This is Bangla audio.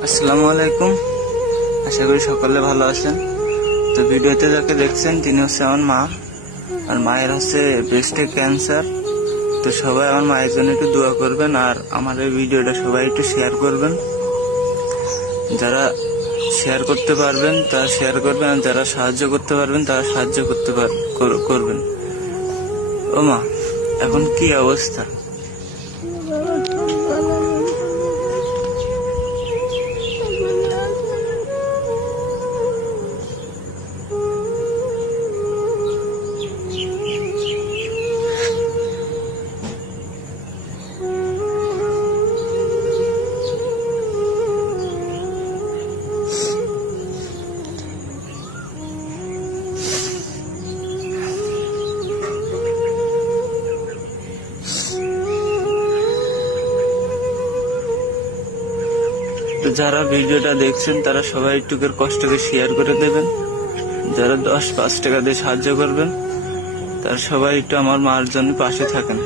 আসসালামু আলাইকুম, আশা করি সকলে ভালো আছেন। তো ভিডিওতে যাকে দেখছেন তিনি হচ্ছে আমার মা, আর মায়ের হচ্ছে ব্রেস্টে ক্যান্সার। তো সবাই আমার মায়ের জন্য একটু দোয়া করবেন, আর আমার এই ভিডিওটা সবাই একটু শেয়ার করবেন। যারা শেয়ার করতে পারবেন তারা শেয়ার করবেন, আর যারা সাহায্য করতে পারবেন তারা সাহায্য করবেন। ও মা, এখন কি অবস্থা? তো যারা ভিডিওটা দেখছেন তারা সবাই একটু কষ্টকে শেয়ার করে দেবেন। যারা 10-5 টাকা দিয়ে সাহায্য করবেন তারা সবাই একটু আমার মার জন্য পাশে থাকেন।